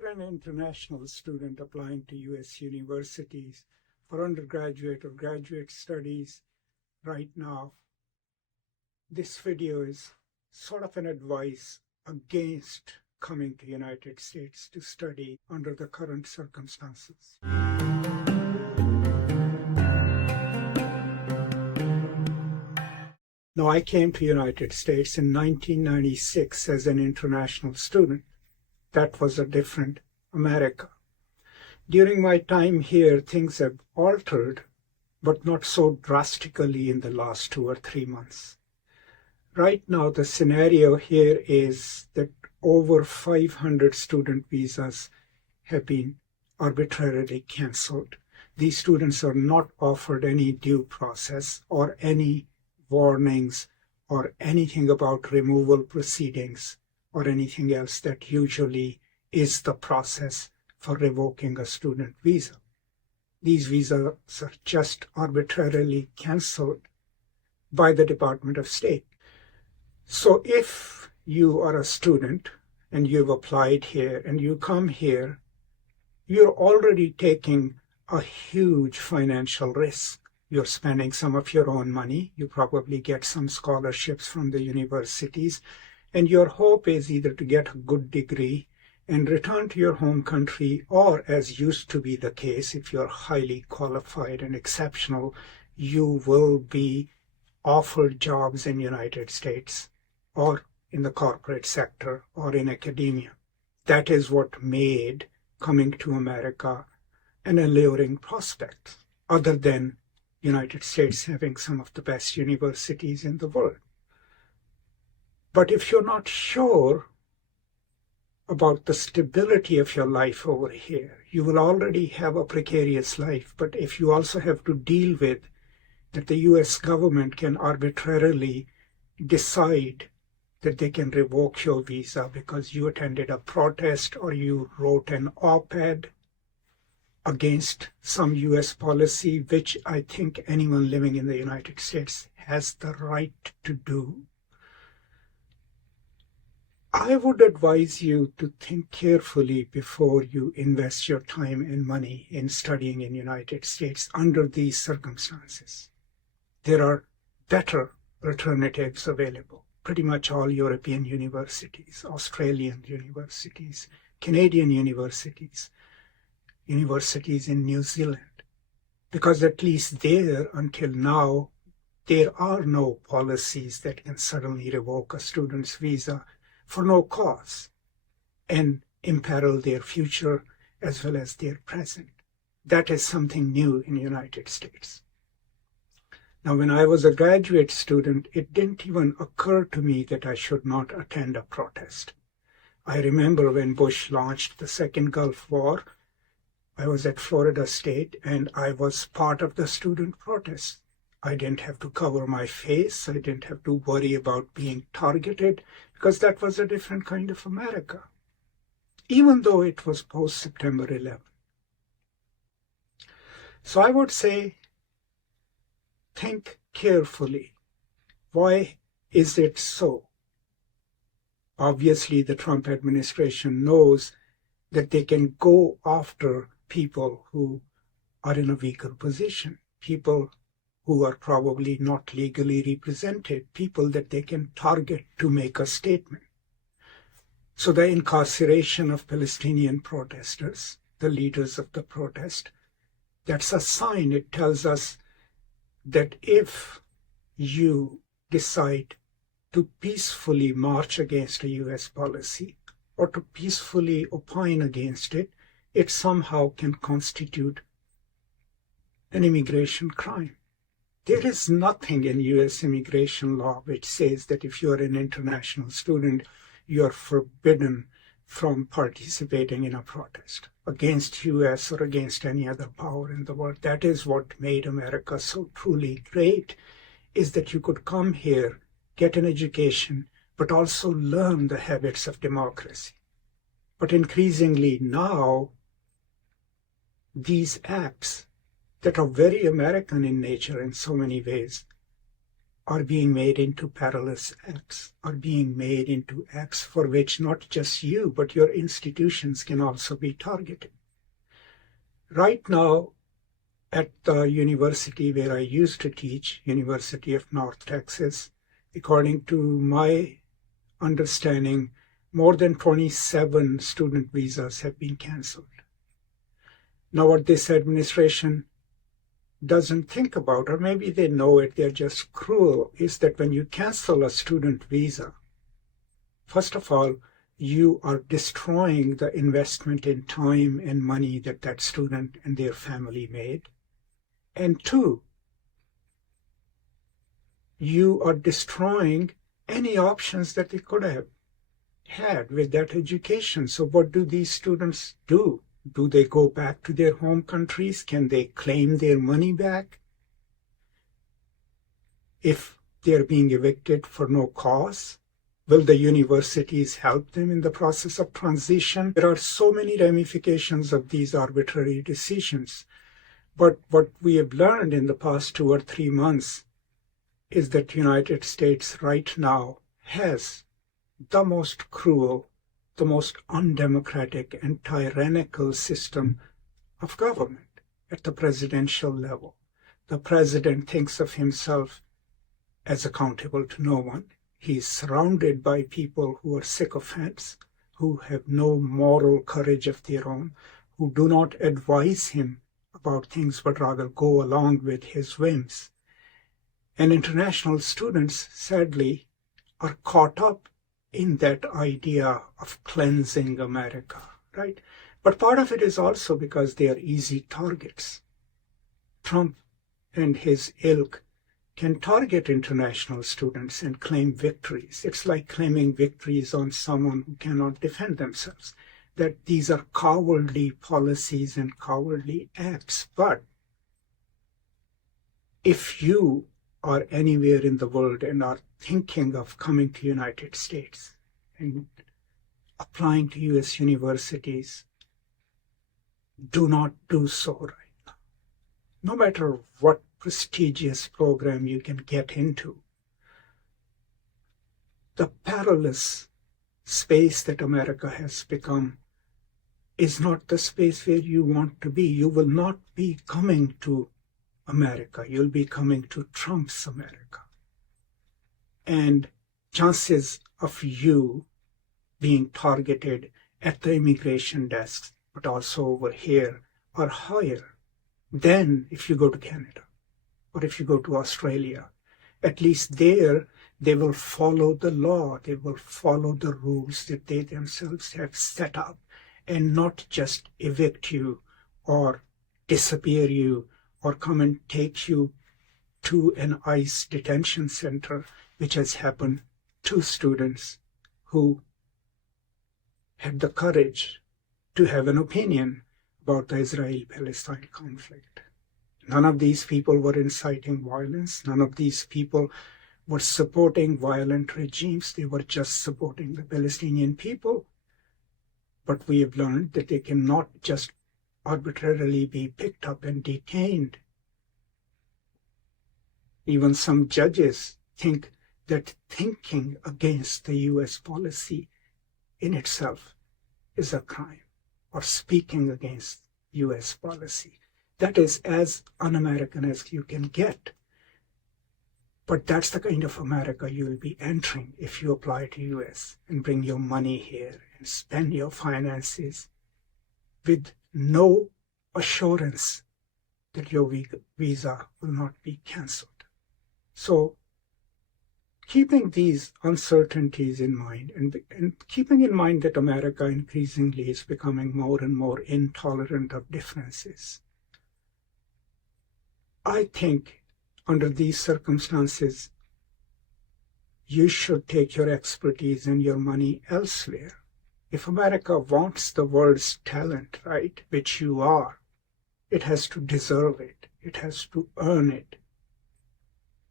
you're an international student applying to U.S. universities for undergraduate or graduate studies right now, this video is sort of an advice against coming to the United States to study under the current circumstances. Now, I came to the United States in 1996 as an international student. That was a different America. During my time here, things have altered, but not so drastically in the last 2 or 3 months. Right now, the scenario here is that over 500 student visas have been arbitrarily canceled. These students are not offered any due process or any warnings or anything about removal proceedings or anything else that usually is the process for revoking a student visa. These visas are just arbitrarily canceled by the Department of State. So if you are a student and you've applied here and you come here, you're already taking a huge financial risk. You're spending some of your own money. You probably get some scholarships from the universities. And your hope is either to get a good degree and return to your home country, or, as used to be the case, if you're highly qualified and exceptional, you will be offered jobs in the United States or in the corporate sector or in academia. That is what made coming to America an alluring prospect, other than United States having some of the best universities in the world. But if you're not sure about the stability of your life over here, you will already have a precarious life. But if you also have to deal with that the US government can arbitrarily decide that they can revoke your visa because you attended a protest or you wrote an op-ed against some US policy, which I think anyone living in the United States has the right to do, I would advise you to think carefully before you invest your time and money in studying in the United States under these circumstances. There are better alternatives available. Pretty much all European universities, Australian universities, Canadian universities, universities in New Zealand, because at least there, until now, there are no policies that can suddenly revoke a student's visa for no cause and imperil their future as well as their present. That is something new in the United States. Now, when I was a graduate student, it didn't even occur to me that I should not attend a protest. I remember when Bush launched the Second Gulf War, I was at Florida State and I was part of the student protest. I didn't have to cover my face. I didn't have to worry about being targeted because that was a different kind of America, even though it was post-September 11. So I would say, think carefully. Why is it so? Obviously, the Trump administration knows that they can go after people who are in a weaker position, people who are probably not legally represented, people that they can target to make a statement. So the incarceration of Palestinian protesters, the leaders of the protest, that's a sign. It tells us that if you decide to peacefully march against a US policy or to peacefully opine against it, it somehow can constitute an immigration crime. There is nothing in US immigration law which says that if you're an international student, you're forbidden from participating in a protest against US or against any other power in the world. That is what made America so truly great, is that you could come here, get an education, but also learn the habits of democracy. But increasingly now, these acts that are very American in nature in so many ways are being made into perilous acts, are being made into acts for which not just you, but your institutions can also be targeted. Right now, at the university where I used to teach, University of North Texas, according to my understanding, more than 27 student visas have been canceled. Now, what this administration doesn't think about, or maybe they know it, they're just cruel, is that when you cancel a student visa, first of all, you are destroying the investment in time and money that that student and their family made. And two, you are destroying any options that they could have had with that education. So what do these students do? Do they go back to their home countries? Can they claim their money back if they're being evicted for no cause? Will the universities help them in the process of transition? There are so many ramifications of these arbitrary decisions. But what we have learned in the past 2 or 3 months is that the United States right now has the most cruel, the most undemocratic and tyrannical system of government at the presidential level. The president thinks of himself as accountable to no one. He's surrounded by people who are sycophants, who have no moral courage of their own, who do not advise him about things but rather go along with his whims. And international students, sadly, are caught up in that idea of cleansing America, right? But part of it is also because they are easy targets. Trump and his ilk can target international students and claim victories. It's like claiming victories on someone who cannot defend themselves, that these are cowardly policies and cowardly acts. But if you are anywhere in the world and are thinking of coming to United States and applying to U.S. universities, do not do so right now. No matter what prestigious program you can get into, the perilous space that America has become is not the space where you want to be. You will not be coming to America. You'll be coming to Trump's America. And chances of you being targeted at the immigration desks, but also over here, are higher than if you go to Canada or if you go to Australia. At least there, they will follow the law. They will follow the rules that they themselves have set up and not just evict you or disappear you or come and take you to an ICE detention center, which has happened to students who had the courage to have an opinion about the Israel-Palestine conflict. None of these people were inciting violence. None of these people were supporting violent regimes. They were just supporting the Palestinian people. But we have learned that they cannot just arbitrarily be picked up and detained. Even some judges think that thinking against the U.S. policy in itself is a crime, or speaking against U.S. policy. That is as un-American as you can get. But that's the kind of America you will be entering if you apply to U.S. and bring your money here and spend your finances with no assurance that your visa will not be cancelled. So keeping these uncertainties in mind and keeping in mind that America increasingly is becoming more and more intolerant of differences, I think under these circumstances, you should take your expertise and your money elsewhere. If America wants the world's talent, right, which you are, it has to deserve it. It has to earn it.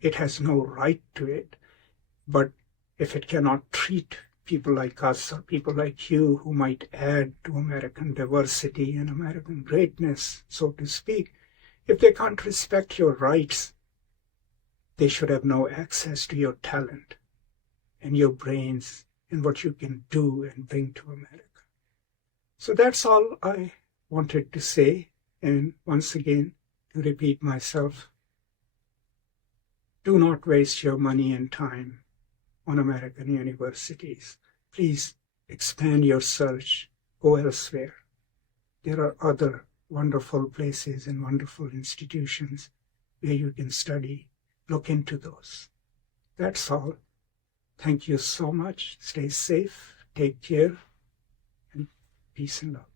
It has no right to it. But if it cannot treat people like us or people like you who might add to American diversity and American greatness, so to speak, if they can't respect your rights, they should have no access to your talent and your brains and what you can do and bring to America. So that's all I wanted to say. And once again, to repeat myself, do not waste your money and time on American universities. Please expand your search, go elsewhere. There are other wonderful places and wonderful institutions where you can study. Look into those. That's all. Thank you so much. Stay safe, take care, and peace and love.